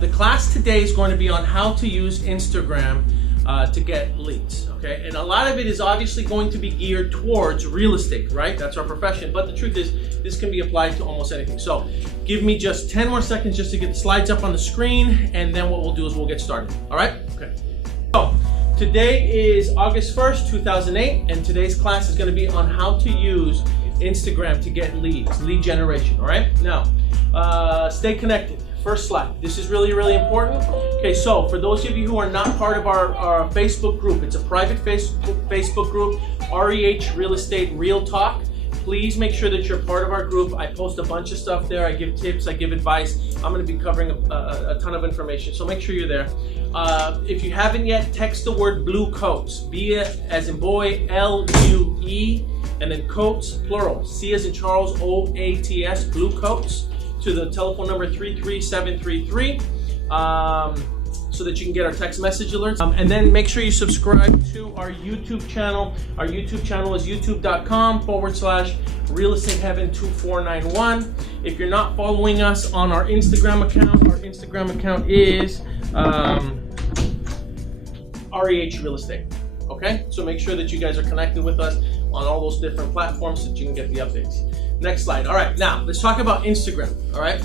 the class today is going to be on how to use Instagram to get leads, okay? And a lot of it is obviously going to be geared towards real estate, right? That's our profession, but the truth is this can be applied to almost anything. So give me just 10 more seconds just to get the slides up on the screen, and then what we'll do is we'll get started, all right? Okay. So today is August 1st, 2008, and today's class is gonna be on how to use Instagram to get leads, lead generation, all right? Now, stay connected. First slide. This is really, really important. Okay, so for those of you who are not part of our Facebook group, it's a private Facebook group, REH Real Estate Real Talk. Please make sure that you're part of our group. I post a bunch of stuff there. I give tips, I give advice. I'm going to be covering a ton of information, so make sure you're there. If you haven't yet, text the word blue coats. B as in boy, L-U-E, and then coats, plural. C as in Charles, O-A-T-S, blue coats, to the telephone number 33733 so that you can get our text message alerts. And then make sure you subscribe to our YouTube channel. Our YouTube channel is youtube.com/Real Estate Heaven 2491. If you're not following us on our Instagram account is REH Real Estate. Okay, so make sure that you guys are connected with us on all those different platforms so that you can get the updates. Next slide. All right, now let's talk about Instagram. All right,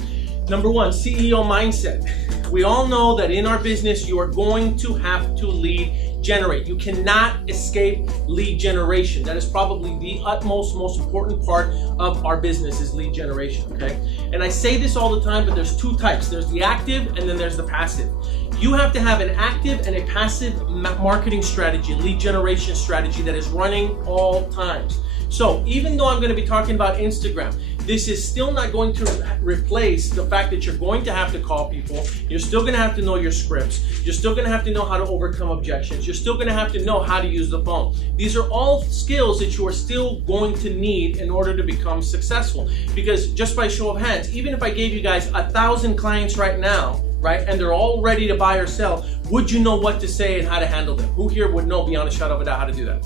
number one, CEO mindset. We all know that in our business, you are going to have to lead generate. You cannot escape lead generation. That is probably the most important part of our business is lead generation, okay? And I say this all the time, but there's two types. There's the active and then there's the passive. You have to have an active and a passive marketing strategy, lead generation strategy that is running all times. So even though I'm going to be talking about Instagram, this is still not going to replace the fact that you're going to have to call people. You're still going to have to know your scripts. You're still going to have to know how to overcome objections. You're still going to have to know how to use the phone. These are all skills that you are still going to need in order to become successful. Because just by show of hands, even if I gave you guys 1,000 clients right now, right, and they're all ready to buy or sell, would you know what to say and how to handle them? Who here would know beyond a shadow of a doubt how to do that?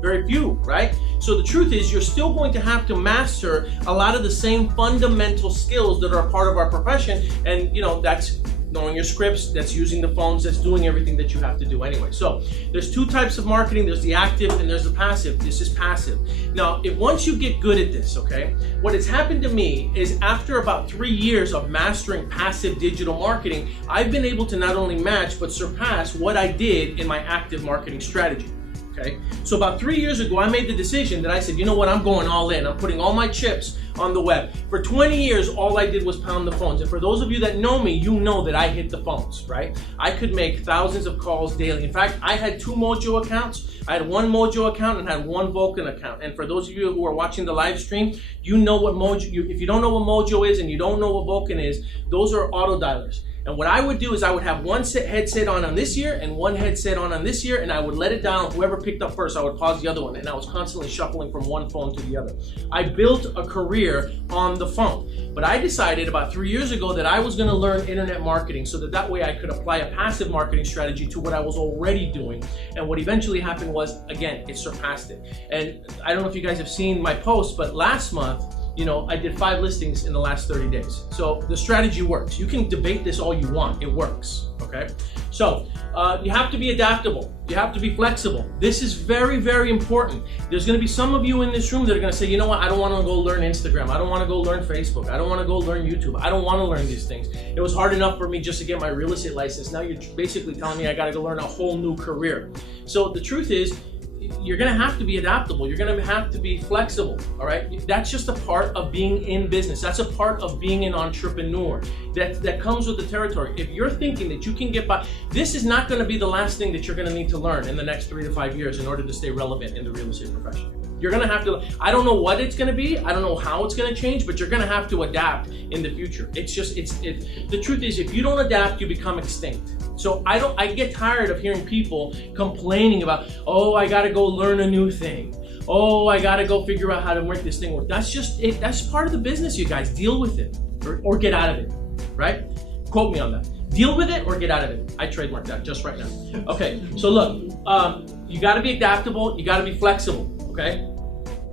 Very few, right? So the truth is you're still going to have to master a lot of the same fundamental skills that are a part of our profession. And you know, that's knowing your scripts, that's using the phones, that's doing everything that you have to do anyway. So there's two types of marketing. There's the active and there's the passive. This is passive. Now, once you get good at this, okay, what has happened to me is after about 3 years of mastering passive digital marketing, I've been able to not only match, but surpass what I did in my active marketing strategy. Okay, so about 3 years ago, I made the decision that I said, you know what, I'm going all in. I'm putting all my chips on the web. For 20 years, all I did was pound the phones. And for those of you that know me, you know that I hit the phones, right? I could make thousands of calls daily. In fact, I had 2 Mojo accounts. I had 1 Mojo account and had 1 Vulcan account. And for those of you who are watching the live stream, you know what Mojo, if you don't know what Mojo is and you don't know what Vulcan is, those are auto dialers. And what I would do is I would have one headset on this ear and one headset on this ear, and I would let it down. Whoever picked up first, I would pause the other one, and I was constantly shuffling from one phone to the other. I built a career on the phone, but I decided about 3 years ago that I was going to learn internet marketing so that way I could apply a passive marketing strategy to what I was already doing. And what eventually happened was, again, it surpassed it. And I don't know if you guys have seen my post, but last month, you know, I did 5 listings in the last 30 days. So the strategy works. You can debate this all you want. It works, okay? So you have to be adaptable. You have to be flexible. This is very, very important. There's gonna be some of you in this room that are gonna say, you know what, I don't wanna go learn Instagram. I don't wanna go learn Facebook. I don't wanna go learn YouTube. I don't wanna learn these things. It was hard enough for me just to get my real estate license. Now you're basically telling me I gotta go learn a whole new career. So the truth is, you're gonna have to be adaptable. You're gonna have to be flexible, all right? That's just a part of being in business. That's a part of being an entrepreneur. That comes with the territory. If you're thinking that you can get by, this is not gonna be the last thing that you're gonna need to learn in the next 3 to 5 years in order to stay relevant in the real estate profession. You're gonna have to, I don't know what it's gonna be, I don't know how it's gonna change, but you're gonna have to adapt in the future. It's just, the truth is, if you don't adapt, you become extinct. So I get tired of hearing people complaining about, oh, I gotta go learn a new thing. Oh, I gotta go figure out how to make this thing work. That's just it, that's part of the business, you guys. Deal with it, or get out of it, right? Quote me on that. Deal with it or get out of it. I trademarked that just right now. Okay, so look, you gotta be adaptable, you gotta be flexible, okay?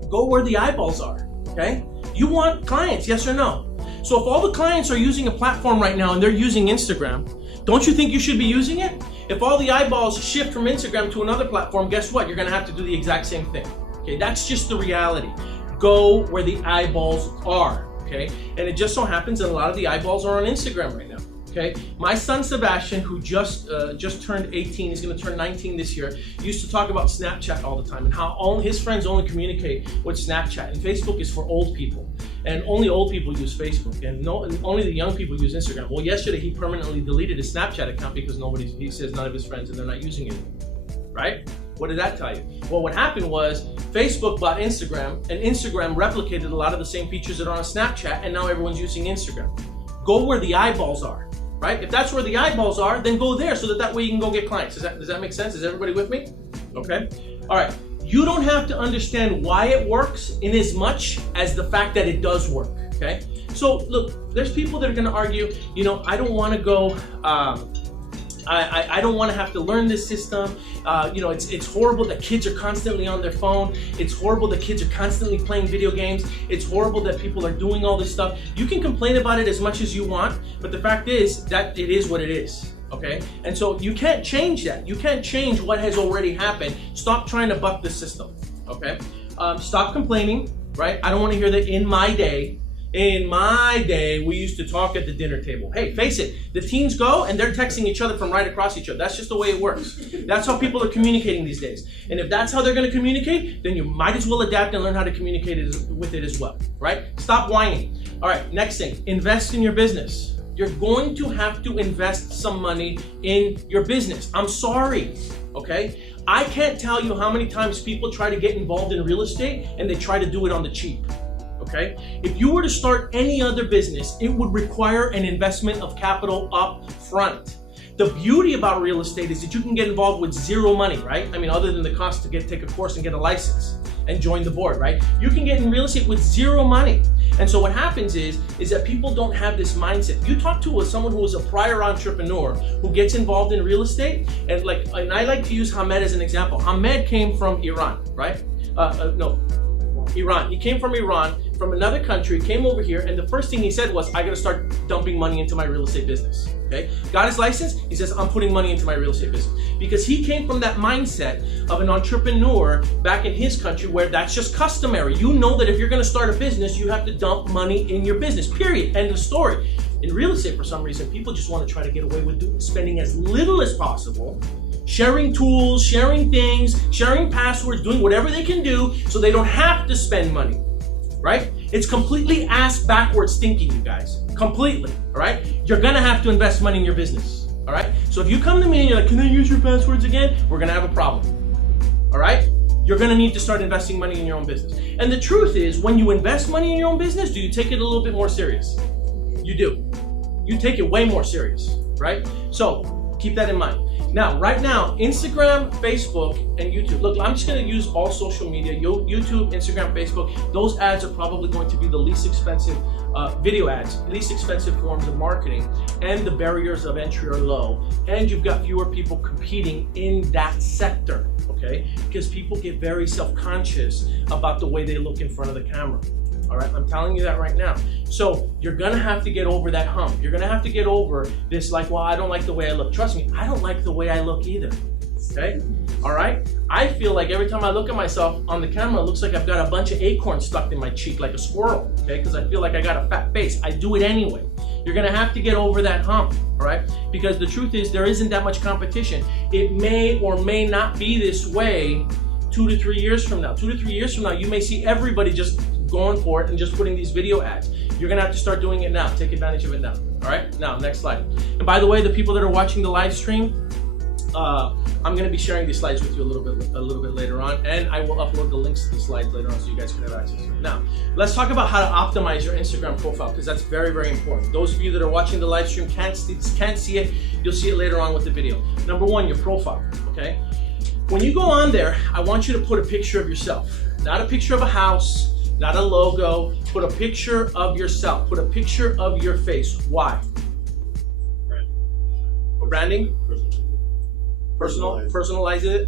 Go where the eyeballs are, okay? You want clients, yes or no? So if all the clients are using a platform right now and they're using Instagram, don't you think you should be using it? If all the eyeballs shift from Instagram to another platform, guess what? You're gonna have to do the exact same thing. Okay, that's just the reality. Go where the eyeballs are, okay? And it just so happens that a lot of the eyeballs are on Instagram right now. Okay, my son Sebastian, who just turned 18, he's going to turn 19 this year, used to talk about Snapchat all the time and how all his friends only communicate with Snapchat, and Facebook is for old people, and only old people use Facebook, and only the young people use Instagram. Well, yesterday he permanently deleted his Snapchat account because he says none of his friends and they're not using it anymore, right? What did that tell you? Well, what happened was Facebook bought Instagram, and Instagram replicated a lot of the same features that are on Snapchat, and now everyone's using Instagram. Go where the eyeballs are. Right? If that's where the eyeballs are, then go there so that way you can go get clients. Does that make sense? Is everybody with me? Okay. All right. You don't have to understand why it works in as much as the fact that it does work. Okay. So look, there's people that are going to argue, you know, I don't want to go, I don't want to have to learn this system. You know, it's horrible that kids are constantly on their phone. It's horrible that kids are constantly playing video games. It's horrible that people are doing all this stuff. You can complain about it as much as you want, but the fact is that it is what it is. Okay? And so you can't change that. You can't change what has already happened. Stop trying to buck the system. Okay? Stop complaining, right? I don't want to hear that in my day, we used to talk at the dinner table. Hey, face it, the teens go and they're texting each other from right across each other. That's just the way it works. That's how people are communicating these days. And if that's how they're going to communicate, then you might as well adapt and learn how to communicate with it as well, right? Stop whining. All right, next thing, invest in your business. You're going to have to invest some money in your business. I'm sorry, okay? I can't tell you how many times people try to get involved in real estate and they try to do it on the cheap. Okay? If you were to start any other business, it would require an investment of capital up front. The beauty about real estate is that you can get involved with zero money, right? I mean, other than the cost to take a course and get a license and join the board, right? You can get in real estate with zero money. And so what happens is that people don't have this mindset. You talk to someone who is a prior entrepreneur who gets involved in real estate, and I like to use Hamed as an example. Hamed came from Iran, right? Iran. He came from Iran, from another country, came over here, and the first thing he said was, I gotta start dumping money into my real estate business. Okay? Got his license, he says, I'm putting money into my real estate business. Because he came from that mindset of an entrepreneur back in his country where that's just customary. You know that if you're gonna start a business, you have to dump money in your business, period, end of story. In real estate, for some reason, people just wanna try to get away with spending as little as possible, sharing tools, sharing things, sharing passwords, doing whatever they can do so they don't have to spend money, right? It's completely ass backwards thinking, you guys. Completely, all right? You're gonna have to invest money in your business, all right? So if you come to me and you're like, can I use your passwords again? We're gonna have a problem, all right? You're gonna need to start investing money in your own business. And the truth is, when you invest money in your own business, do you take it a little bit more serious? You do. You take it way more serious, right? So keep that in mind. Now, right now, Instagram, Facebook, and YouTube. Look, I'm just going to use all social media, YouTube, Instagram, Facebook. Those ads are probably going to be the least expensive video ads, least expensive forms of marketing, and the barriers of entry are low. And you've got fewer people competing in that sector, okay? Because people get very self-conscious about the way they look in front of the camera. All right, I'm telling you that right now. So you're gonna have to get over that hump. You're gonna have to get over this like, well, I don't like the way I look. Trust me, I don't like the way I look either, okay? All right? I feel like every time I look at myself on the camera, it looks like I've got a bunch of acorns stuck in my cheek like a squirrel, okay? Because I feel like I got a fat face. I do it anyway. You're gonna have to get over that hump, all right? Because the truth is there isn't that much competition. It may or may not be this way 2 to 3 years from now. 2 to 3 years from now, you may see everybody just going for it and just putting these video ads. You're gonna have to start doing it now. Take advantage of it now. All right, now next slide. And by the way, the people that are watching the live stream, I'm gonna be sharing these slides with you a little bit later on, and I will upload the links to the slides later on so you guys can have access to it. Now, let's talk about how to optimize your Instagram profile, because that's very, very important. Those of you that are watching the live stream can't see it. You'll see it later on with the video. Number one, your profile. Okay. When you go on there, I want you to put a picture of yourself, not a picture of a house, not a logo. Put a picture of yourself. Put a picture of your face. Why? Branding. For branding? Personalize it?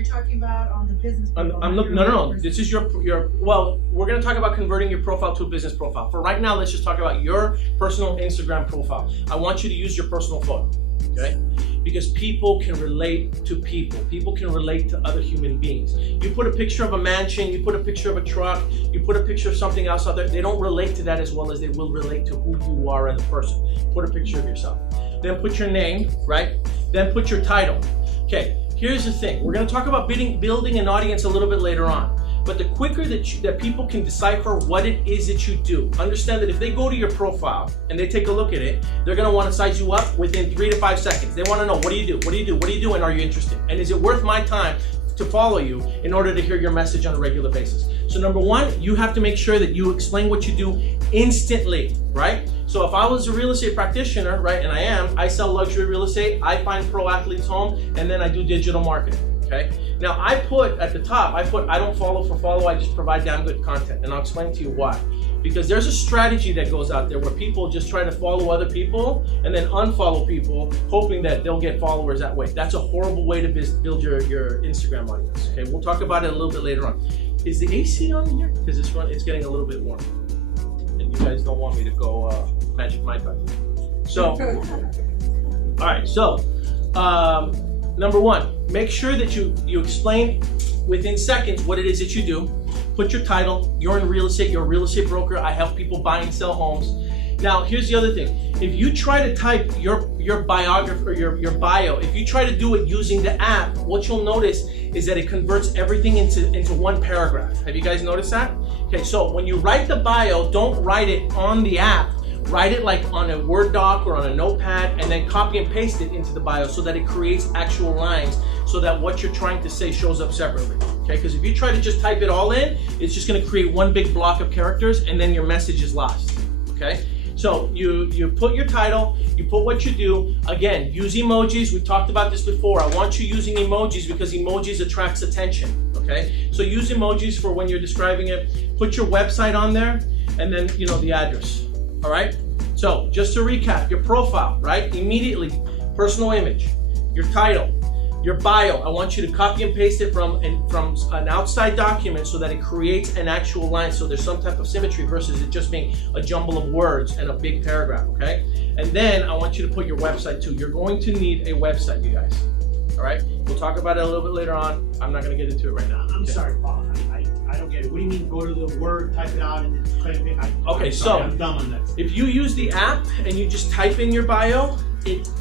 You're talking about on the business profile. No. This is your, well, we're going to talk about converting your profile to a business profile. For right now, let's just talk about your personal Instagram profile. I want you to use your personal photo, okay? Because people can relate to people. People can relate to other human beings. You put a picture of a mansion, you put a picture of a truck, you put a picture of something else out there, they don't relate to that as well as they will relate to who you are as a person. Put a picture of yourself. Then put your name, right? Then put your title. Okay, here's the thing. We're gonna talk about building an audience a little bit later on. But the quicker that people can decipher what it is that you do, understand that if they go to your profile and they take a look at it, they're gonna wanna size you up within 3 to 5 seconds. They wanna know, what do you do? What do you do? What do you do? And are you interested? And is it worth my time to follow you in order to hear your message on a regular basis? So number one, you have to make sure that you explain what you do instantly, right? So if I was a real estate practitioner, right, and I am, I sell luxury real estate, I find pro athletes home, and then I do digital marketing, okay? Now I put at the top, I don't follow for follow, I just provide damn good content, and I'll explain to you why. Because there's a strategy that goes out there where people just try to follow other people and then unfollow people, hoping that they'll get followers that way. That's a horrible way to build your Instagram audience, okay? We'll talk about it a little bit later on. Is the AC on here? Because it's getting a little bit warm. And you guys don't want me to go magic mic on you. So, all right, so number one, make sure that you explain within seconds what it is that you do. Put your title, you're in real estate, you're a real estate broker, I help people buy and sell homes. Now, here's the other thing. If you try to type your biography or your bio, if you try to do it using the app, what you'll notice is that it converts everything into one paragraph. Have you guys noticed that? Okay, so when you write the bio, don't write it on the app. Write it like on a Word doc or on a notepad, and then copy and paste it into the bio so that it creates actual lines so that what you're trying to say shows up separately. Okay, because if you try to just type it all in, it's just gonna create one big block of characters and then your message is lost, okay? So you put your title, you put what you do. Again, use emojis. We've talked about this before. I want you using emojis because emojis attracts attention, okay? So use emojis for when you're describing it. Put your website on there and then, the address, all right? So just to recap, your profile, right? Immediately, personal image, your title, your bio. I want you to copy and paste it from an outside document so that it creates an actual line, so there's some type of symmetry versus it just being a jumble of words and a big paragraph, okay? And then I want you to put your website too. You're going to need a website, you guys, all right? We'll talk about it a little bit later on. I'm not gonna get into it right now. I'm sorry, Paul. I don't get it. What do you mean go to the Word, type it out, and then click it? I'm dumb on that. If you use the app and you just type in your bio,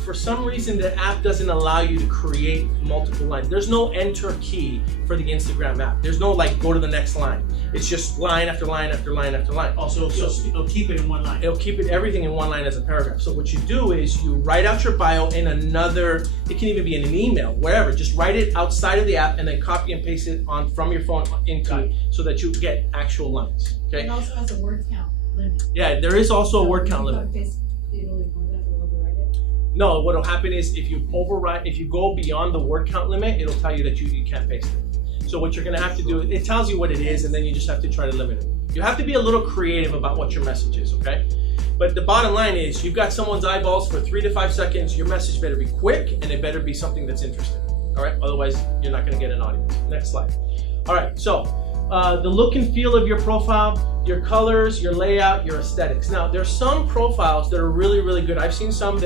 for some reason the app doesn't allow you to create multiple lines. There's no enter key for the Instagram app. There's no like go to the next line. It's just line after line after line after line. Also, it'll keep it in one line. It'll keep everything in one line as a paragraph. So what you do is you write out your bio in another, it can even be in an email, wherever. Just write it outside of the app and then copy and paste it on from your phone into it so that you get actual lines. Okay. It also has a word count limit. Yeah, there is also a word count limit. No, what'll happen is if you go beyond the word count limit, it'll tell you that you can't paste it. So what you're gonna have to do, it tells you what it is and then you just have to try to limit it. You have to be a little creative about what your message is, okay? But the bottom line is you've got someone's eyeballs for 3 to 5 seconds, your message better be quick and it better be something that's interesting, all right? Otherwise, you're not gonna get an audience. Next slide. All right, so the look and feel of your profile, your colors, your layout, your aesthetics. Now, there's some profiles that are really, really good. I've seen some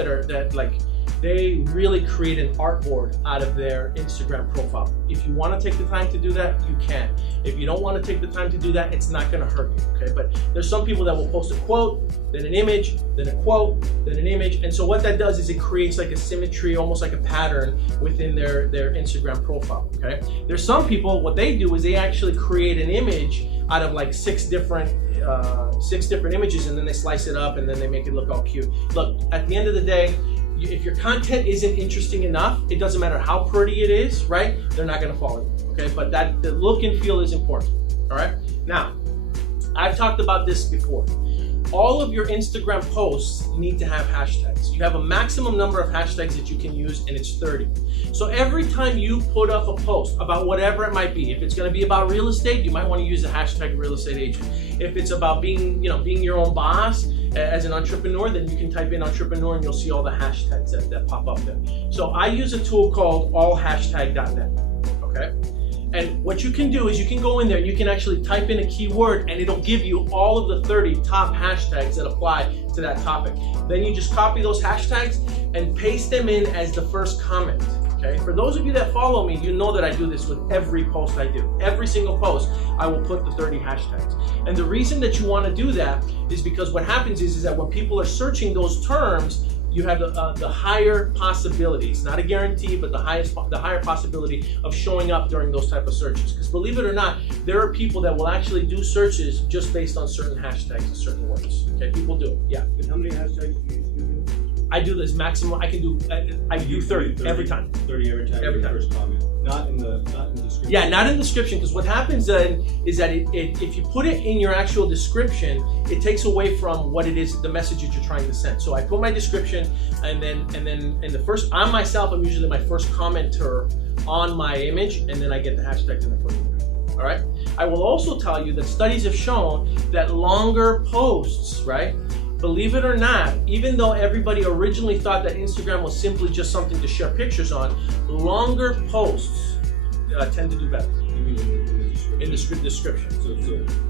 they really create an artboard out of their Instagram profile. If you want to take the time to do that, you can. If you don't want to take the time to do that, it's not going to hurt you, okay? But there's some people that will post a quote, then an image, then a quote, then an image. And so what that does is it creates like a symmetry, almost like a pattern within their Instagram profile, okay? There's some people, what they do is they actually create an image out of like 6 different images and then they slice it up and then they make it look all cute. Look, at the end of the day, if your content isn't interesting enough, it doesn't matter how pretty it is, right? They're not gonna follow you, okay? But the look and feel is important, all right? Now, I've talked about this before. All of your Instagram posts need to have hashtags. You have a maximum number of hashtags that you can use and it's 30. So every time you put up a post about whatever it might be, if it's gonna be about real estate, you might wanna use the hashtag real estate agent. If it's about being your own boss as an entrepreneur, then you can type in entrepreneur and you'll see all the hashtags that pop up there. So I use a tool called allhashtag.net. okay? And what you can do is you can go in there and you can actually type in a keyword and it'll give you all of the 30 top hashtags that apply to that topic. Then you just copy those hashtags and paste them in as the first comment, okay? For those of you that follow me, you know that I do this with every post I do. Every single post, I will put the 30 hashtags. And the reason that you want to do that is because what happens is that when people are searching those terms, you have the higher possibilities, not a guarantee, but the higher possibility of showing up during those type of searches. Because believe it or not, there are people that will actually do searches just based on certain hashtags and certain words. Okay, people do it. Yeah. And how many hashtags do you use? I do this maximum. I do 30 every time. 30 every time. Every time. First comment. Not in the description. Yeah, not in the description, because what happens then is that if you put it in your actual description, it takes away from what it is, the message that you're trying to send. So I put my description, and then in the first, I myself, I'm usually my first commenter on my image, and then I get the hashtags and I put it in there. All right. I will also tell you that studies have shown that longer posts, right? Believe it or not, even though everybody originally thought that Instagram was simply just something to share pictures on, longer posts tend to do better. You mean in the description? description.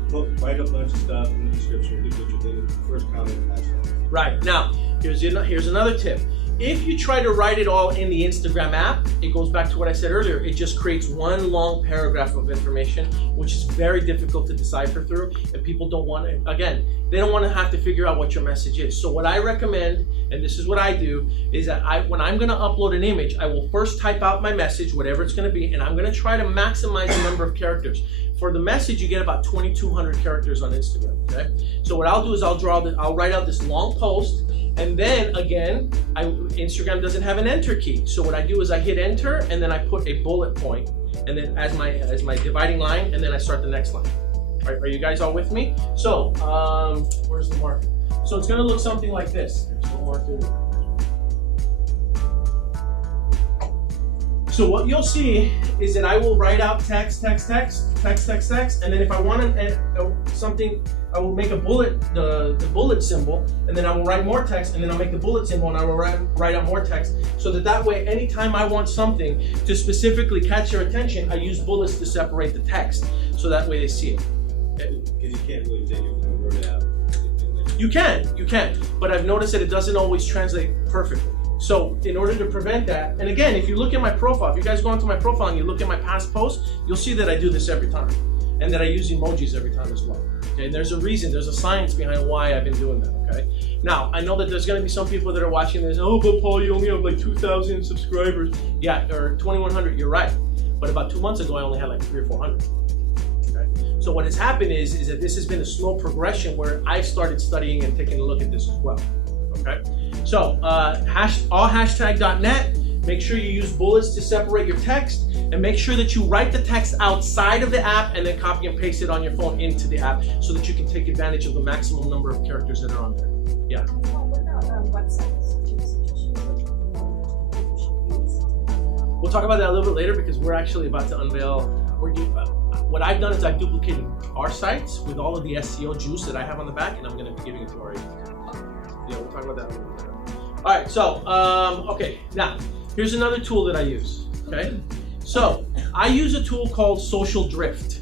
So write a bunch of stuff in the description, put your thing, first comment, hashtag. Right. Now, here's another tip. If you try to write it all in the Instagram app, it goes back to what I said earlier. It just creates one long paragraph of information, which is very difficult to decipher through, and people don't want to, again, they don't want to have to figure out what your message is. So what I recommend, and this is what I do, is that when I'm going to upload an image, I will first type out my message, whatever it's going to be, and I'm going to try to maximize the number of characters. For the message, you get about 2,200 characters on Instagram, okay? So what I'll do is I'll write out this long post, and then again, Instagram doesn't have an enter key. So what I do is I hit enter, and then I put a bullet point, and then as my dividing line, and then I start the next line. Are you guys all with me? So where's the mark? So it's gonna look something like this. So what you'll see is that I will write out text, and then if I want something, I will make a bullet, the bullet symbol, and then I will write more text, and then I'll make the bullet symbol, and I will write out more text, so that way, anytime I want something to specifically catch your attention, I use bullets to separate the text, so that way they see it. Because you can't really take it and word it out. You can, but I've noticed that it doesn't always translate perfectly. So in order to prevent that, and again, if you look at my profile, if you guys go onto my profile and you look at my past posts, you'll see that I do this every time, and that I use emojis every time as well. Okay, and there's a reason, there's a science behind why I've been doing that, okay? Now, I know that there's gonna be some people that are watching this, oh, but Paul, you only have like 2,000 subscribers. Yeah, or 2,100, you're right. But about 2 months ago, I only had like 300 or 400. Okay? So what has happened is that this has been a slow progression where I've started studying and taking a look at this as well, okay? So, allhashtag.net, make sure you use bullets to separate your text, and make sure that you write the text outside of the app and then copy and paste it on your phone into the app so that you can take advantage of the maximum number of characters that are on there. Yeah. What about websites? We'll talk about that a little bit later because we're actually about to unveil, what I've done is I've duplicated our sites with all of the SEO juice that I have on the back, and I'm going to be giving it to our agents. Yeah, we'll talk about that a little bit later. All right, so, okay, now, here's another tool that I use, okay? So, I use a tool called Socialdrift,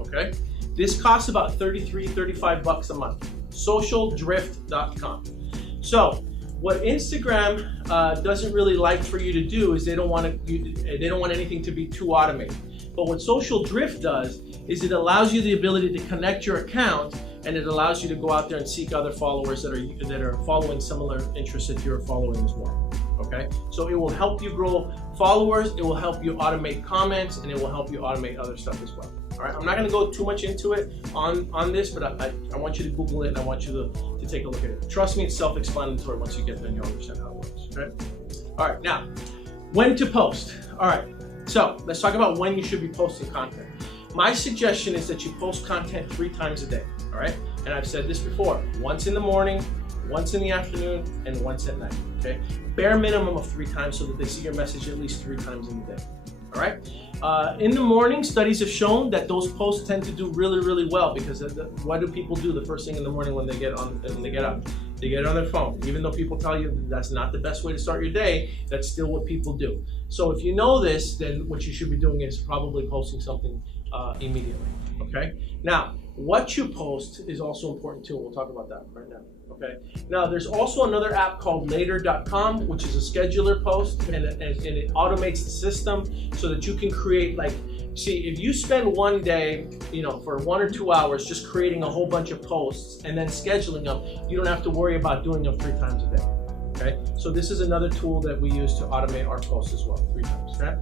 okay? This costs about $35 a month, socialdrift.com. So, what Instagram doesn't really like for you to do is they don't want anything to be too automated. But what Socialdrift does is it allows you the ability to connect your account, and it allows you to go out there and seek other followers that are following similar interests that you're following as well. Okay, so it will help you grow followers, it will help you automate comments, and it will help you automate other stuff as well. All right, I'm not going to go too much into it on this, but I want you to Google it and I want you to take a look at it. Trust me, it's self-explanatory. Once you get there, you'll understand how it works. Okay. All right, now when to post. All right, so let's talk about when you should be posting content. My suggestion is that you post content 3 times a day. All right, and I've said this before: once in the morning, once in the afternoon, and once at night. Okay, bare minimum of 3 times so that they see your message at least 3 times in the day. All right. In the morning, studies have shown that those posts tend to do really, really well because what do people do the first thing in the morning when they get up? They get it on their phone. Even though people tell you that's not the best way to start your day, that's still what people do. So if you know this, then what you should be doing is probably posting something immediately, okay? Now, what you post is also important too. We'll talk about that right now, okay? Now, there's also another app called later.com, which is a scheduler post, and it automates the system so that you can create, like, see, if you spend one day, you know, for 1 or 2 hours just creating a whole bunch of posts and then scheduling them, you don't have to worry about doing them 3 times a day, okay? So this is another tool that we use to automate our posts as well, 3 times, okay?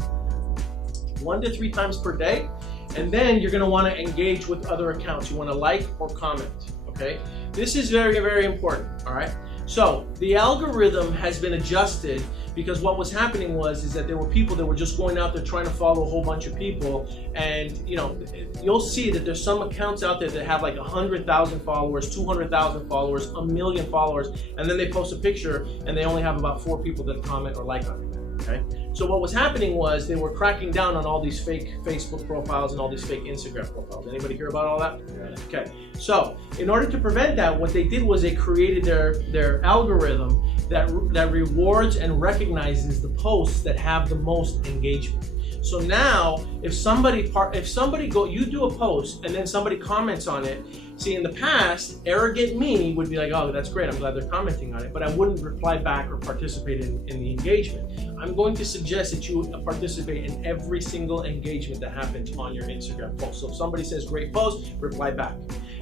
1 to 3 times per day. And then you're gonna wanna engage with other accounts. You wanna like or comment, okay? This is very, very important, all right? So the algorithm has been adjusted because what was happening is that there were people that were just going out there trying to follow a whole bunch of people, and you know, you'll see that there's some accounts out there that have like 100,000 followers, 200,000 followers, 1 million followers, and then they post a picture and they only have about 4 people that comment or like on it. Okay? So what was happening was they were cracking down on all these fake Facebook profiles and all these fake Instagram profiles. Anybody hear about all that? Yeah. Okay. So in order to prevent that, what they did was they created their algorithm that rewards and recognizes the posts that have the most engagement. So now, if you do a post and then somebody comments on it, see, in the past, arrogant me would be like, oh, that's great, I'm glad they're commenting on it, but I wouldn't reply back or participate in the engagement. I'm going to suggest that you participate in every single engagement that happens on your Instagram post. So if somebody says great post, reply back.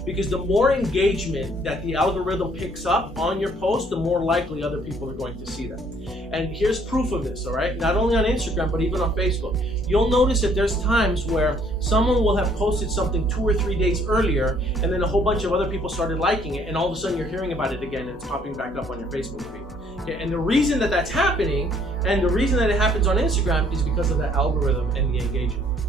Because the more engagement that the algorithm picks up on your post, the more likely other people are going to see that. And here's proof of this, all right? Not only on Instagram, but even on Facebook. You'll notice that there's times where someone will have posted something 2 or 3 days earlier, and then a whole bunch of other people started liking it, and all of a sudden you're hearing about it again, and it's popping back up on your Facebook feed. Okay? And the reason that that's happening, and the reason that it happens on Instagram, is because of the algorithm and the engagement.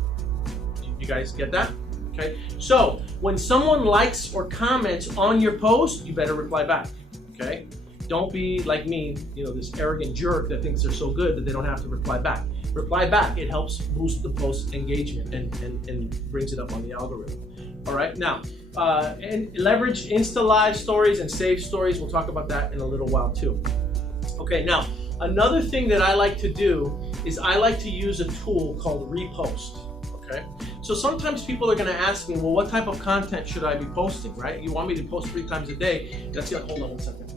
You guys get that? Okay, so when someone likes or comments on your post, you better reply back, okay? Don't be like me, you know, this arrogant jerk that thinks they're so good that they don't have to reply back. Reply back, it helps boost the post engagement and brings it up on the algorithm. All right, now, and leverage Insta Live stories and save stories. We'll talk about that in a little while too. Okay, now, another thing that I like to do is I like to use a tool called Repost. Okay, so sometimes people are going to ask me, well, what type of content should I be posting, right? You want me to post 3 times a day? That's it. Hold on 1 second.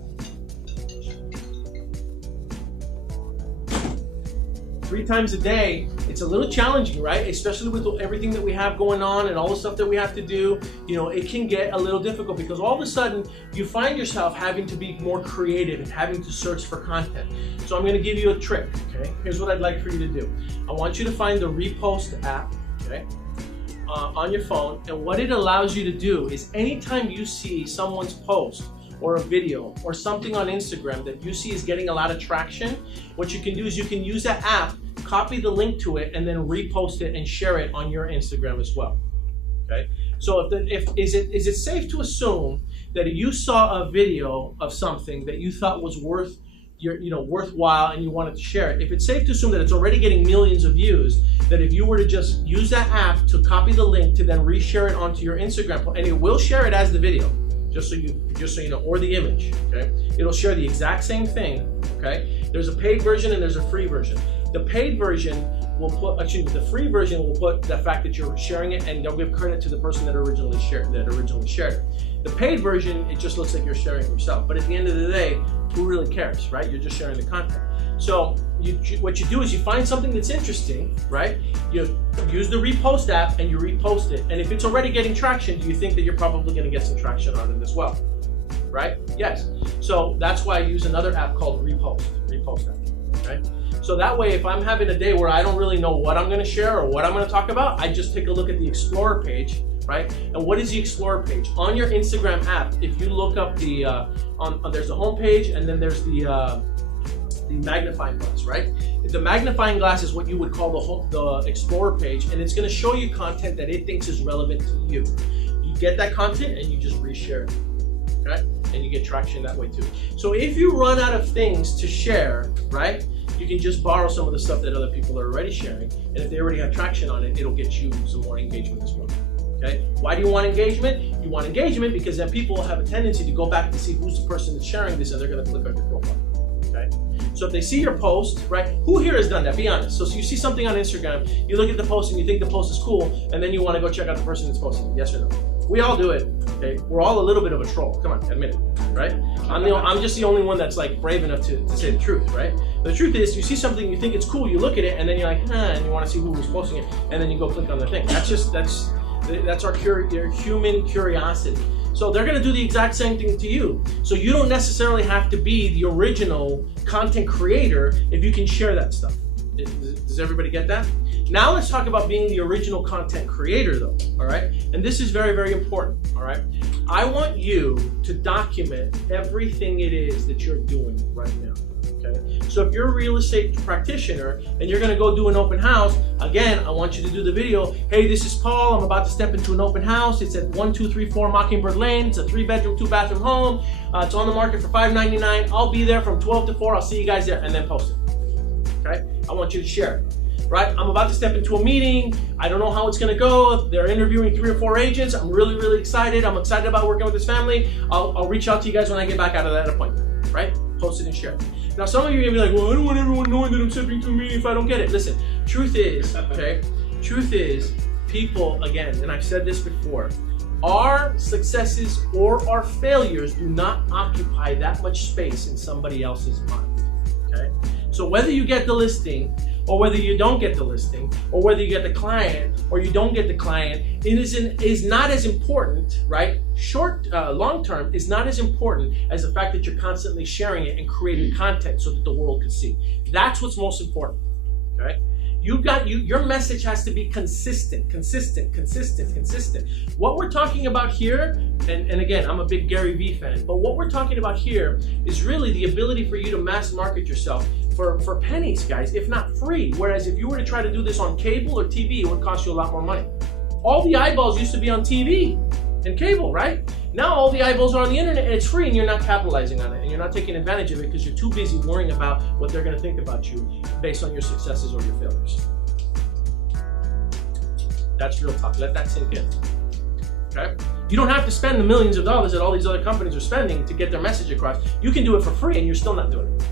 3 times a day, it's a little challenging, right? Especially with everything that we have going on and all the stuff that we have to do. You know, it can get a little difficult because all of a sudden you find yourself having to be more creative and having to search for content. So I'm going to give you a trick, okay? Here's what I'd like for you to do. I want you to find the Repost app, okay, on your phone, and what it allows you to do is anytime you see someone's post or a video or something on Instagram that you see is getting a lot of traction, what you can do is you can use that app, copy the link to it, and then repost it and share it on your Instagram as well. Okay, so is it safe to assume that if you saw a video of something that you thought was worthwhile and you wanted to share it, if it's safe to assume that it's already getting millions of views, that if you were to just use that app to copy the link to then reshare it onto your Instagram, and it will share it as the video, just so you know, or the image, okay? It'll share the exact same thing, okay? There's a paid version and there's a free version. The paid version will put, the free version will put the fact that you're sharing it, and they'll give credit to the person that originally shared it. The paid version, it just looks like you're sharing it yourself. But at the end of the day, who really cares, right? You're just sharing the content. So what you do is you find something that's interesting, right? You use the Repost app and you repost it. And if it's already getting traction, do you think that you're probably going to get some traction on it as well, right? Yes. So that's why I use another app called Repost app, right? So that way, if I'm having a day where I don't really know what I'm going to share or what I'm going to talk about, I just take a look at the Explorer page, right? And what is the Explorer page? On your Instagram app, if you look up there's a home page and then there's the magnifying glass, right? The magnifying glass is what you would call the Explorer page, and it's going to show you content that it thinks is relevant to you. You get that content and you just reshare it, okay? And you get traction that way too. So if you run out of things to share, right, you can just borrow some of the stuff that other people are already sharing, and if they already have traction on it, it'll get you some more engagement as well. Okay, why do you want engagement? You want engagement because then people have a tendency to go back to see who's the person that's sharing this, and they're going to click on your profile. Okay, so if they see your post, right? Who here has done that? Be honest. So you see something on Instagram, you look at the post and you think the post is cool, and then you want to go check out the person that's posting it. Yes or no? We all do it. Okay, we're all a little bit of a troll. Come on, admit it, right? I'm just the only one that's like brave enough to say the truth, right? The truth is, you see something, you think it's cool, you look at it, and then you're like, and you want to see who was posting it, and then you go click on the thing. That's our human curiosity. So they're gonna do the exact same thing to you. So you don't necessarily have to be the original content creator if you can share that stuff. Does everybody get that? Now let's talk about being the original content creator though, all right? And this is very, very important, all right? I want you to document everything it is that you're doing right now, okay? So if you're a real estate practitioner and you're gonna go do an open house, again, I want you to do the video. Hey, this is Paul, I'm about to step into an open house. It's at 1234 Mockingbird Lane. It's a 3-bedroom, 2-bathroom home. It's on the market for $599. I'll be there from 12 to 4. I'll see you guys there, and then post it, okay? I want you to share it. Right? I'm about to step into a meeting. I don't know how it's gonna go. They're interviewing 3 or 4 agents. I'm really, really excited. I'm excited about working with this family. I'll reach out to you guys when I get back out of that appointment, right? Post it and share it. Now, some of you are gonna be like, well, I don't want everyone knowing that I'm stepping into a meeting if I don't get it. Listen, truth is, okay? Truth is, people, again, and I've said this before, our successes or our failures do not occupy that much space in somebody else's mind, okay? So whether you get the listing, or whether you don't get the listing, or whether you get the client, or you don't get the client, it is not as important, right? Long term is not as important as the fact that you're constantly sharing it and creating content so that the world can see. That's what's most important, okay? Your message has to be consistent. What we're talking about here, and again, I'm a big Gary Vee fan, but what we're talking about here is really the ability for you to mass market yourself for pennies, guys, if not free. Whereas if you were to try to do this on cable or TV, it would cost you a lot more money. All the eyeballs used to be on TV and cable, right? Now all the eyeballs are on the internet and it's free, and you're not capitalizing on it, and you're not taking advantage of it because you're too busy worrying about what they're gonna think about you based on your successes or your failures. That's real talk. Let that sink in, okay? You don't have to spend the millions of dollars that all these other companies are spending to get their message across. You can do it for free and you're still not doing it.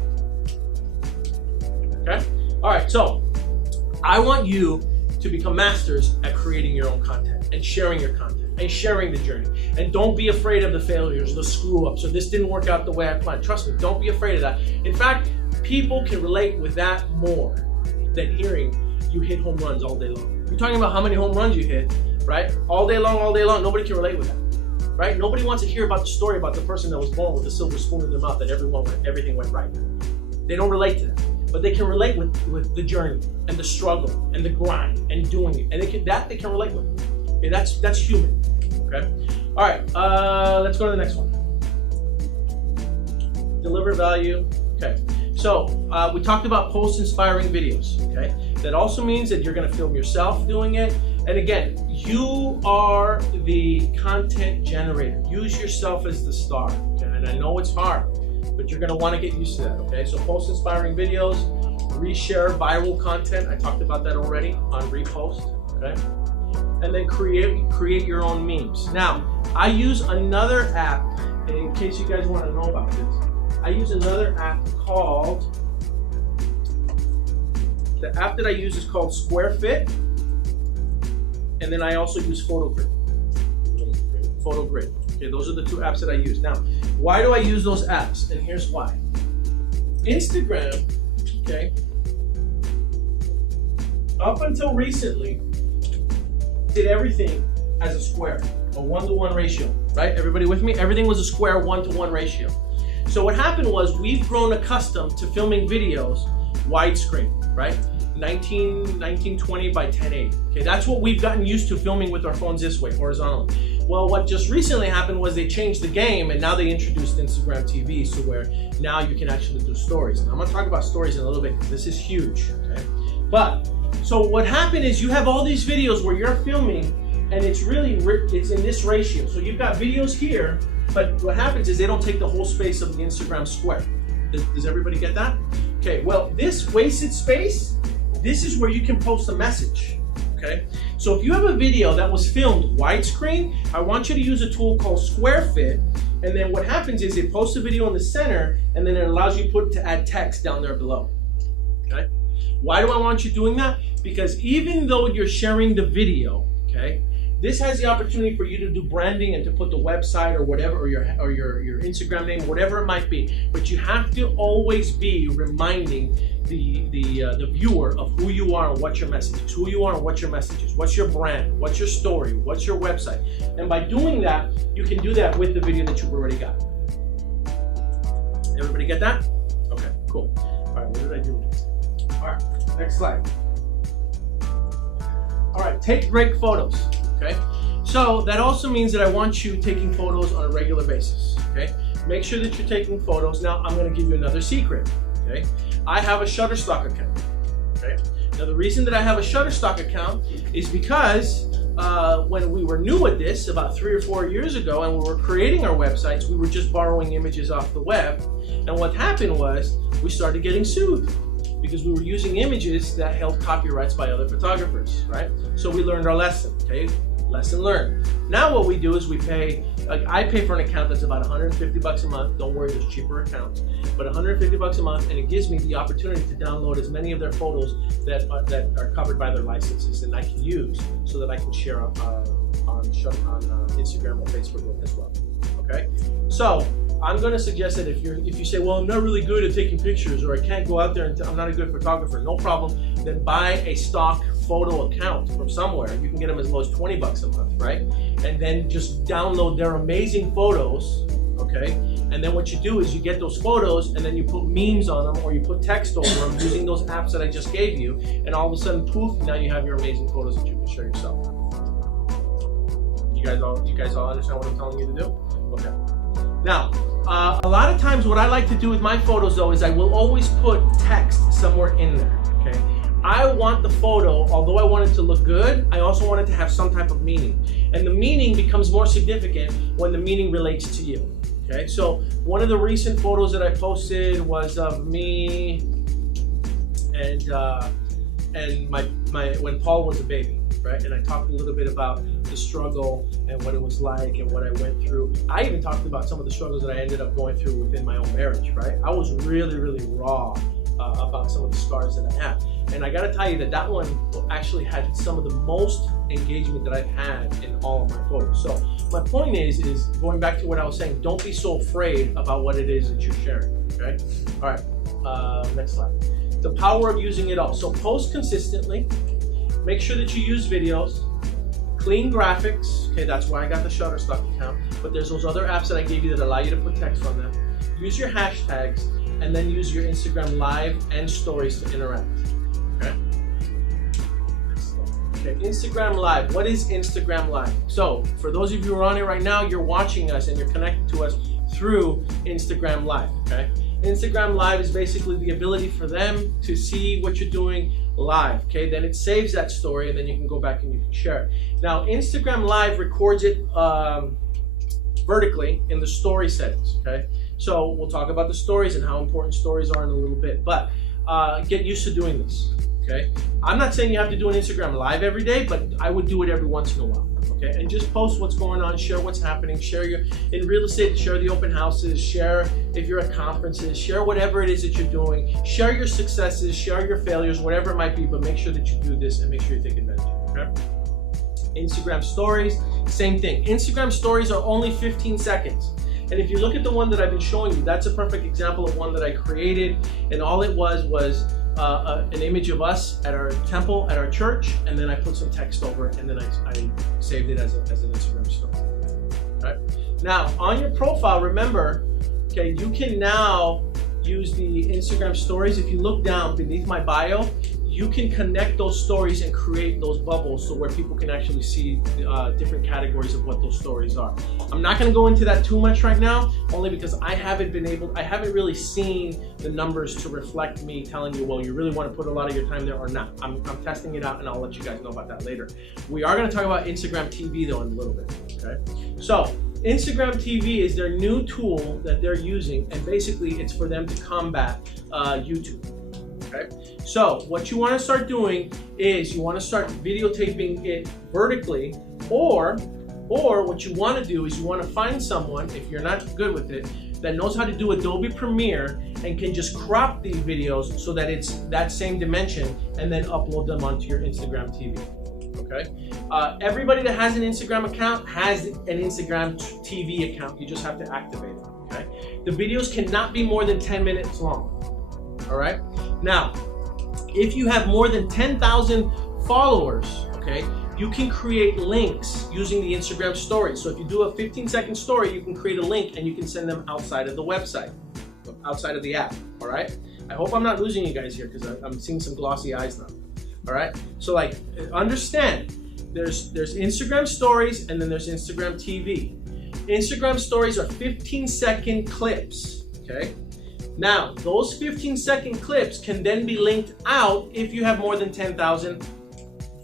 Okay? All right, so I want you to become masters at creating your own content and sharing your content and sharing the journey. And don't be afraid of the failures, the screw ups, or this didn't work out the way I planned. Trust me, don't be afraid of that. In fact, people can relate with that more than hearing you hit home runs all day long. You're talking about how many home runs you hit, right? All day long, nobody can relate with that, right? Nobody wants to hear about the story about the person that was born with a silver spoon in their mouth that everything went right. They don't relate to that. But they can relate with the journey and the struggle and the grind and doing it, and they can relate with. Okay, that's human. Okay. All right. Let's go to the next one. Deliver value. Okay. So we talked about post-inspiring videos. Okay. That also means that you're going to film yourself doing it. And again, you are the content generator. Use yourself as the star. Okay. And I know it's hard, but you're gonna wanna get used to that, okay? So post inspiring videos, reshare viral content. I talked about that already on Repost, okay? And then create your own memes. Now, I use another app, in case you guys wanna know about this. I use another app called, the app that I use is called Square Fit, and then I also use PhotoGrid. Okay, those are the 2 apps that I use. Now, why do I use those apps? And here's why. Instagram, okay, up until recently, did everything as a square, a 1-to-1 ratio, right? Everybody with me? Everything was a square 1-to-1 ratio. So what happened was we've grown accustomed to filming videos widescreen, right? 1920 by 1080. Okay, that's what we've gotten used to filming with our phones this way, horizontally. Well, what just recently happened was they changed the game, and now they introduced Instagram TV, so where now you can actually do stories. And I'm gonna talk about stories in a little bit because this is huge, okay? But, so what happened is you have all these videos where you're filming, and it's in this ratio. So you've got videos here, but what happens is they don't take the whole space of the Instagram square. Does everybody get that? Okay, well, this wasted space, this is where you can post a message. okay? So if you have a video that was filmed widescreen, I want you to use a tool called Square Fit, and then what happens is it posts a video in the center, and then it allows you to add text down there below, okay? Why do I want you doing that? Because even though you're sharing the video, okay, this has the opportunity for you to do branding and to put the website or whatever, or your Instagram name, whatever it might be. But you have to always be reminding the viewer of who you are and what your message is. Who you are and what your message is. What's your brand? What's your story? What's your website? And by doing that, you can do that with the video that you've already got. Everybody get that? Okay, cool. All right, what did I do? All right, next slide. All right, take great photos. Okay, so that also means that I want you taking photos on a regular basis. Okay, make sure that you're taking photos. Now I'm going to give you another secret. Okay, I have a Shutterstock account. Okay, now the reason that I have a Shutterstock account is because when we were new at this about 3 or 4 years ago, and we were creating our websites, we were just borrowing images off the web. And what happened was we started getting sued, because we were using images that held copyrights by other photographers, right? So we learned our lesson, okay? Lesson learned. Now what we do is we pay, like I pay for an account that's about 150 bucks a month. Don't worry, there's cheaper accounts, but 150 bucks a month, and it gives me the opportunity to download as many of their photos that are covered by their licenses and I can use so that I can share on Instagram or Facebook as well, okay? So I'm going to suggest that if you say, well, I'm not really good at taking pictures, or I can't go out there and I'm not a good photographer, no problem, then buy a stock photo account from somewhere. You can get them as low as 20 bucks a month, right? And then just download their amazing photos, okay? And then what you do is you get those photos and then you put memes on them, or you put text over them using those apps that I just gave you, and all of a sudden, poof, now you have your amazing photos that you can share yourself. You guys all understand what I'm telling you to do? Okay. Now, a lot of times what I like to do with my photos though is I will always put text somewhere in there, okay? I want the photo, although I want it to look good, I also want it to have some type of meaning. And the meaning becomes more significant when the meaning relates to you, okay? So one of the recent photos that I posted was of me and when Paul was a baby, right? And I talked a little bit about the struggle and what it was like and what I went through. I even talked about some of the struggles that I ended up going through within my own marriage, right? I was really, really raw about some of the scars that I have. And I gotta tell you that one actually had some of the most engagement that I've had in all of my photos. So my point is going back to what I was saying, don't be so afraid about what it is that you're sharing, okay? All right, next slide. The power of using it all. So post consistently, make sure that you use videos, clean graphics, okay, that's why I got the Shutterstock account, but there's those other apps that I gave you that allow you to put text on them. Use your hashtags, and then use your Instagram Live and Stories to interact, okay? Okay, Instagram Live. What is Instagram Live? So, for those of you who are on it right now, you're watching us and you're connected to us through Instagram Live, okay? Instagram Live is basically the ability for them to see what you're doing live, okay? Then it saves that story and then you can go back and you can share it. Now, Instagram Live records it vertically in the story settings, okay? So we'll talk about the stories and how important stories are in a little bit, but get used to doing this, okay? I'm not saying you have to do an Instagram Live every day, but I would do it every once in a while, okay? And just post what's going on, share what's happening, share in real estate, share the open houses, share if you're at conferences, share whatever it is that you're doing, share your successes, share your failures, whatever it might be, but make sure that you do this and make sure you take advantage of it, okay? Instagram Stories, same thing. Instagram Stories are only 15 seconds. And if you look at the one that I've been showing you, that's a perfect example of one that I created, and all it was an image of us at our temple, at our church, and then I put some text over it, and then I saved it as an Instagram story. Right? Now, on your profile, remember, okay, you can now use the Instagram stories. If you look down beneath my bio, you can connect those stories and create those bubbles so where people can actually see different categories of what those stories are. I'm not going to go into that too much right now, only because I haven't really seen the numbers to reflect me telling you, well, you really want to put a lot of your time there or not. I'm testing it out and I'll let you guys know about that later. We are going to talk about Instagram TV though in a little bit, okay? So Instagram TV is their new tool that they're using, and basically it's for them to combat YouTube. okay? So what you want to start doing is you want to start videotaping it vertically, or what you want to do is you want to find someone, if you're not good with it, that knows how to do Adobe Premiere and can just crop these videos so that it's that same dimension and then upload them onto your Instagram TV, okay? Everybody that has an Instagram account has an Instagram TV account. You just have to activate it, okay? The videos cannot be more than 10 minutes long, all right? Now, if you have more than 10,000 followers, okay, you can create links using the Instagram story. So if you do a 15-second story, you can create a link and you can send them outside of the website, outside of the app, all right? I hope I'm not losing you guys here because I'm seeing some glossy eyes now, all right? So like, understand, there's Instagram stories and then there's Instagram TV. Instagram stories are 15-second clips, okay? Now, those 15-second clips can then be linked out if you have more than 10,000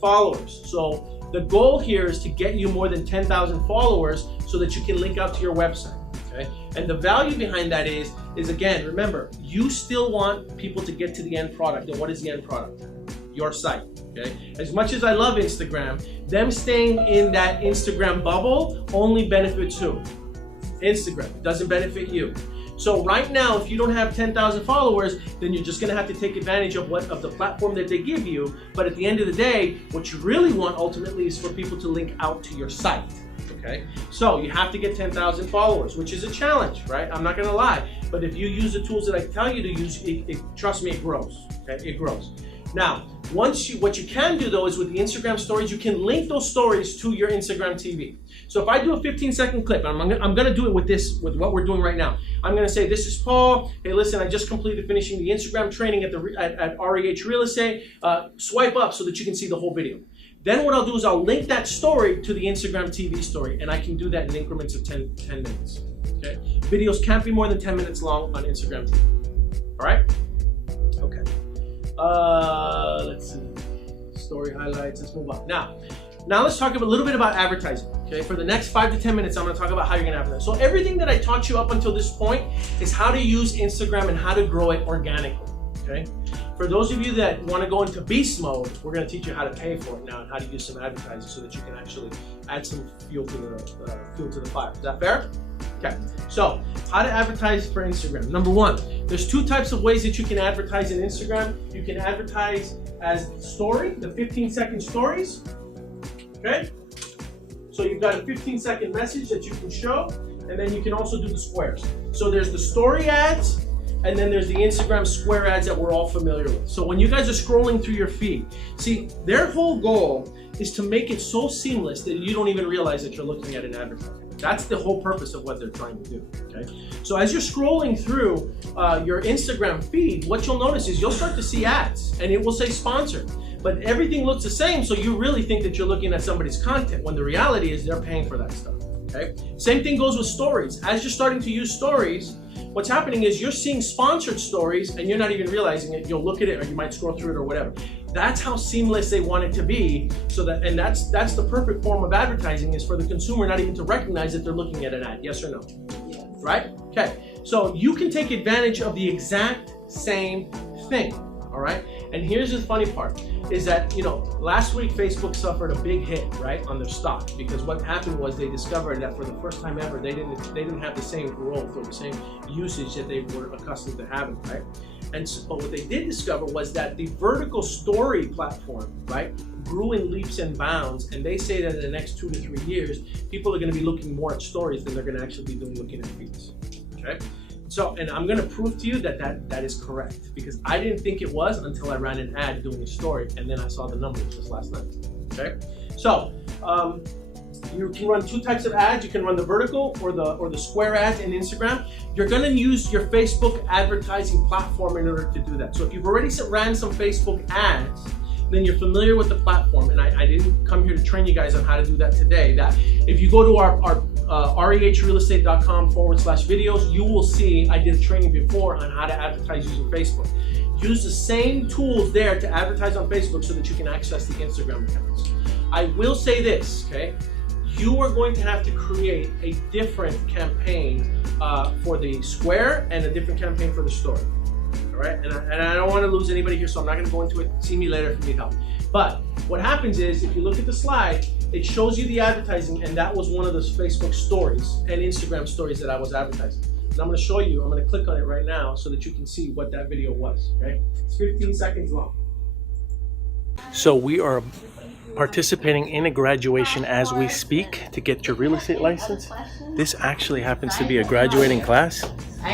followers. So the goal here is to get you more than 10,000 followers so that you can link out to your website, okay? And the value behind that is again, remember, you still want people to get to the end product. And what is the end product? Your site, okay? As much as I love Instagram, them staying in that Instagram bubble only benefits who? Instagram. It doesn't benefit you. So right now, if you don't have 10,000 followers, then you're just gonna have to take advantage of the platform that they give you. But at the end of the day, what you really want ultimately is for people to link out to your site, okay? So you have to get 10,000 followers, which is a challenge, right? I'm not gonna lie. But if you use the tools that I tell you to use, trust me, it grows, okay? It grows. Now, what you can do though is with the Instagram stories, you can link those stories to your Instagram TV. So if I do a 15-second clip, I'm gonna do it with what we're doing right now. I'm gonna say, this is Paul. Hey, listen, I just completed finishing the Instagram training at REH Real Estate. Swipe up so that you can see the whole video. Then what I'll do is I'll link that story to the Instagram TV story, and I can do that in increments of 10 minutes, okay? Videos can't be more than 10 minutes long on Instagram TV, all right? Okay. Let's see, story highlights, let's move on. Now let's talk a little bit about advertising, okay? For the next 5 to 10 minutes, I'm gonna talk about how you're gonna advertise. So everything that I taught you up until this point is how to use Instagram and how to grow it organically, okay? For those of you that wanna go into beast mode, we're gonna teach you how to pay for it now and how to use some advertising so that you can actually add some fuel to the fire. Is that fair? Okay, so how to advertise for Instagram. Number one, there's 2 types of ways that you can advertise in Instagram. You can advertise as story, the 15-second stories, okay? So you've got a 15-second message that you can show, and then you can also do the squares. So there's the story ads, and then there's the Instagram square ads that we're all familiar with. So when you guys are scrolling through your feed, see, their whole goal is to make it so seamless that you don't even realize that you're looking at an advertisement. That's the whole purpose of what they're trying to do, okay? So as you're scrolling through your Instagram feed, what you'll notice is you'll start to see ads, and it will say sponsored. But everything looks the same, so you really think that you're looking at somebody's content, when the reality is they're paying for that stuff, okay? Same thing goes with stories. As you're starting to use stories, what's happening is you're seeing sponsored stories and you're not even realizing it. You'll look at it, or you might scroll through it or whatever. That's how seamless they want it to be, so that, and that's the perfect form of advertising, is for the consumer not even to recognize that they're looking at an ad. Yes or no? Yes. Right? Okay. So you can take advantage of the exact same thing. All right. And here's the funny part is that, you know, last week Facebook suffered a big hit, right, on their stock, because what happened was they discovered that for the first time ever, they didn't have the same growth or the same usage that they were accustomed to having, right? And so, but what they did discover was that the vertical story platform, right, grew in leaps and bounds, and they say that in the next 2 to 3 years, people are going to be looking more at stories than they're going to actually be looking at feeds. Okay. So, and I'm gonna prove to you that is correct, because I didn't think it was until I ran an ad doing a story, and then I saw the numbers just last night, okay? So, you can run 2 types of ads. You can run the vertical or the square ads in Instagram. You're gonna use your Facebook advertising platform in order to do that. So if you've already ran some Facebook ads, then you're familiar with the platform, and I didn't come here to train you guys on how to do that today. That if you go to our rehrealestate.com/videos, you will see I did a training before on how to advertise using Facebook. Use the same tools there to advertise on Facebook so that you can access the Instagram accounts. I will say this, okay? You are going to have to create a different campaign for the square and a different campaign for the story. all right? And I don't want to lose anybody here, so I'm not going to go into it. See me later if you need help. But what happens is, if you look at the slide, it shows you the advertising, and that was one of those Facebook stories and Instagram stories that I was advertising. And I'm going to show you, I'm going to click on it right now so that you can see what that video was, okay? It's 15 seconds long. So we are participating in a graduation as we speak to get your real estate license. This actually happens to be a graduating class,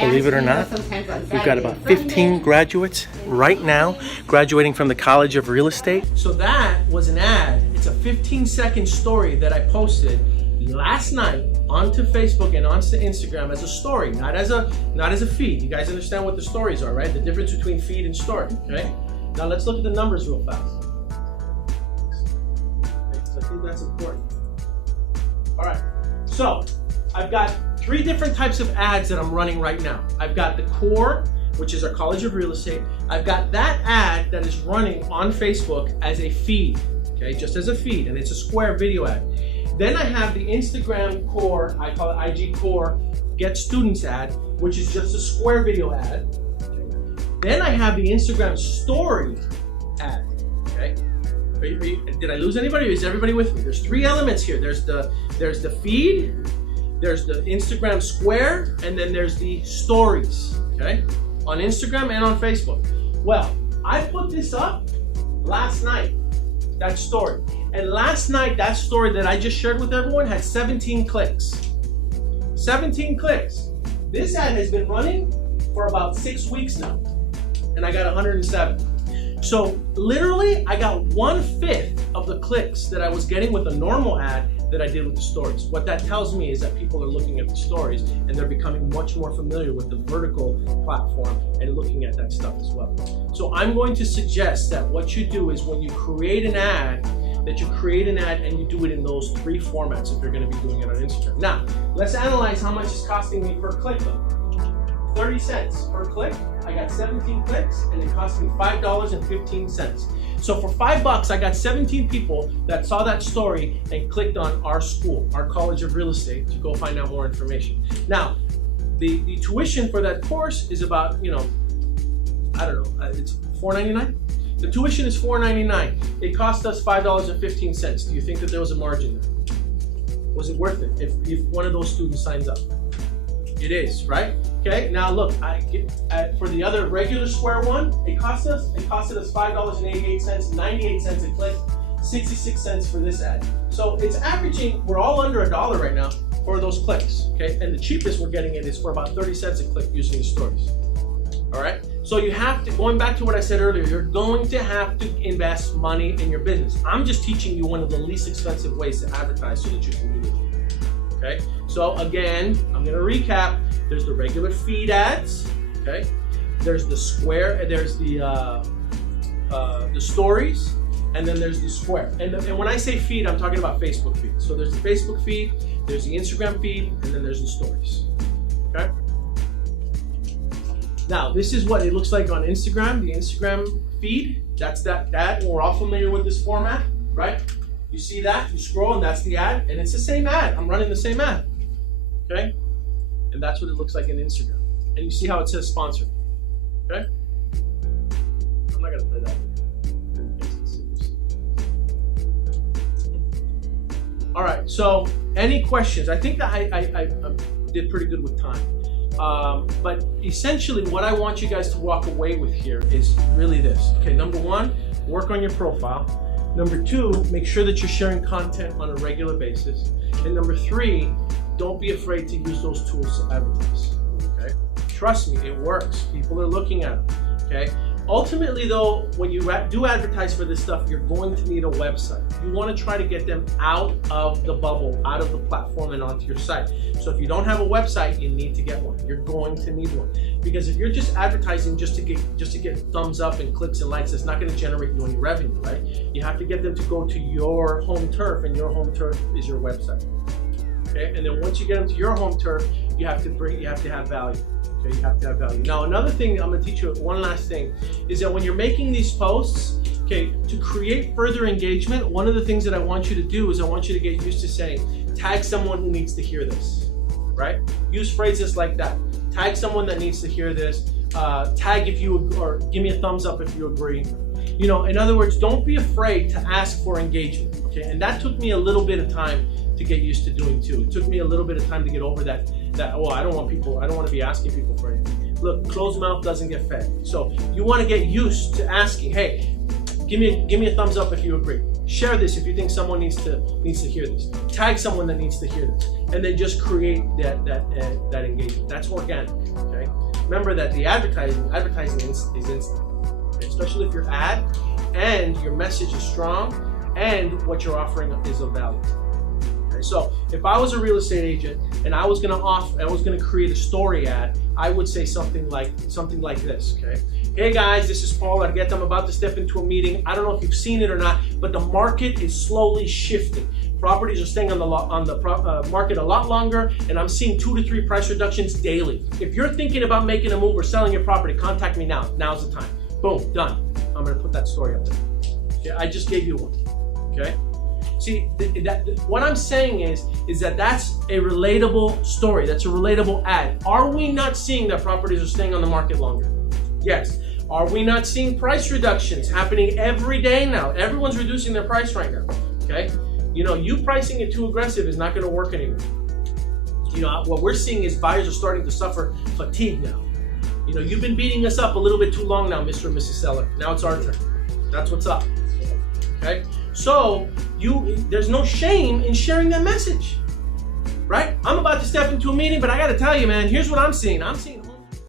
believe it or not. We've got about 15 graduates right now graduating from the College of Real Estate. So that was an ad. It's a 15-second story that I posted last night onto Facebook and onto Instagram as a story, not as a feed. You guys understand what the stories are, right? The difference between feed and story, okay? Now let's look at the numbers real fast. I think that's important. All right, so I've got 3 different types of ads that I'm running right now. I've got the core, which is our College of Real Estate. I've got that ad that is running on Facebook as a feed, okay, just as a feed, and it's a Square video ad. Then I have the Instagram core, I call it IG core, get students ad, which is just a Square video ad. Okay. Then I have the Instagram story ad, okay? Did I lose anybody, or is everybody with me? There's 3 elements here. There's the feed, there's the Instagram Square, and then there's the stories, okay? On Instagram and on Facebook. Well, I put this up last night, that story. And last night, that story that I just shared with everyone had 17 clicks. 17 clicks. This ad has been running for about 6 weeks now, and I got 107. So literally, I got 1/5 of the clicks that I was getting with a normal ad that I did with the stories. What that tells me is that people are looking at the stories and they're becoming much more familiar with the vertical platform and looking at that stuff as well. So I'm going to suggest that what you do is when you create an ad, that you create an ad and you do it in those 3 formats if you're going to be doing it on Instagram. Now, let's analyze how much it's costing me per click though. 30 cents per click. I got 17 clicks and it cost me $5.15. So for $5, I got 17 people that saw that story and clicked on our school, our College of Real Estate, to go find out more information. Now, the tuition for that course is about, you know, I don't know, it's $4.99? The tuition is $4.99. It cost us $5.15. Do you think that there was a margin there? Was it worth it if one of those students signs up? It is, right? Okay, now look, for the other regular Square one, it costed us $5.88, 98 cents a click, 66 cents for this ad. So it's averaging, we're all under $1 right now for those clicks, okay? And the cheapest we're getting it is for about 30 cents a click using the stories. All right, so you have to, going back to what I said earlier, you're going to have to invest money in your business. I'm just teaching you one of the least expensive ways to advertise so that you can do it. Okay, so again, I'm gonna recap. There's the regular feed ads, okay? There's the Square, there's the stories, and then there's the Square. And when I say feed, I'm talking about Facebook feed. So there's the Facebook feed, there's the Instagram feed, and then there's the stories, okay? Now, this is what it looks like on Instagram, the Instagram feed. That's that ad. We're all familiar with this format, right? You see that, you scroll, and that's the ad, and it's the same ad. I'm running the same ad, okay? And that's what it looks like in Instagram. And you see how it says sponsored, okay? I'm not gonna play that. All right, so any questions? I think that I did pretty good with time. But essentially what I want you guys to walk away with here is really this, okay? Number 1, work on your profile. Number 2, make sure that you're sharing content on a regular basis. And number 3, don't be afraid to use those tools to advertise, okay? Trust me, it works. People are looking at it, okay? Ultimately though, when you do advertise for this stuff, you're going to need a website. You want to try to get them out of the bubble, out of the platform and onto your site. So if you don't have a website, you need to get one. You're going to need one. Because if you're just advertising just to get thumbs up and clicks and likes, it's not going to generate you any revenue, right? You have to get them to go to your home turf, and your home turf is your website. Okay? And then once you get them to your home turf, you have to have value. Okay, you have to have value. Now, another thing I'm going to teach you, one last thing, is that when you're making these posts, okay, to create further engagement, one of the things that I want you to do is I want you to get used to saying, tag someone who needs to hear this, right? Use phrases like that. Tag someone that needs to hear this, tag if you, or give me a thumbs up if you agree. You know, in other words, don't be afraid to ask for engagement, okay? And that took me a little bit of time to get used to doing too. It took me a little bit of time to get over that oh, I don't want to be asking people for anything. Look, closed mouth doesn't get fed. So you want to get used to asking, hey, give me a thumbs up if you agree. Share this if you think someone needs to hear this. Tag someone that needs to hear this, and then just create that engagement. That's organic. Okay. Remember that the advertising is instant, okay? Especially if your ad and your message is strong and what you're offering is of value. Okay. So if I was a real estate agent and I was gonna create a story ad, I would say something like this. Okay. Hey guys, this is Paul Argueta. I'm about to step into a meeting. I don't know if you've seen it or not, but the market is slowly shifting. Properties are staying on the market a lot longer, and I'm seeing 2 to 3 price reductions daily. If you're thinking about making a move or selling your property, contact me now. Now's the time. Boom, done. I'm gonna put that story up there. Okay, I just gave you one. Okay. See, what I'm saying is that that's a relatable story. That's a relatable ad. Are we not seeing that properties are staying on the market longer? Yes. Are we not seeing price reductions happening every day now? Everyone's reducing their price right now, okay? You know, you pricing it too aggressive is not gonna work anymore. You know, what we're seeing is buyers are starting to suffer fatigue now. You know, you've been beating us up a little bit too long now, Mr. and Mrs. Seller. Now it's our turn. That's what's up, okay? So, there's no shame in sharing that message, right? I'm about to step into a meeting, but I gotta tell you, man, here's what I'm seeing. I'm seeing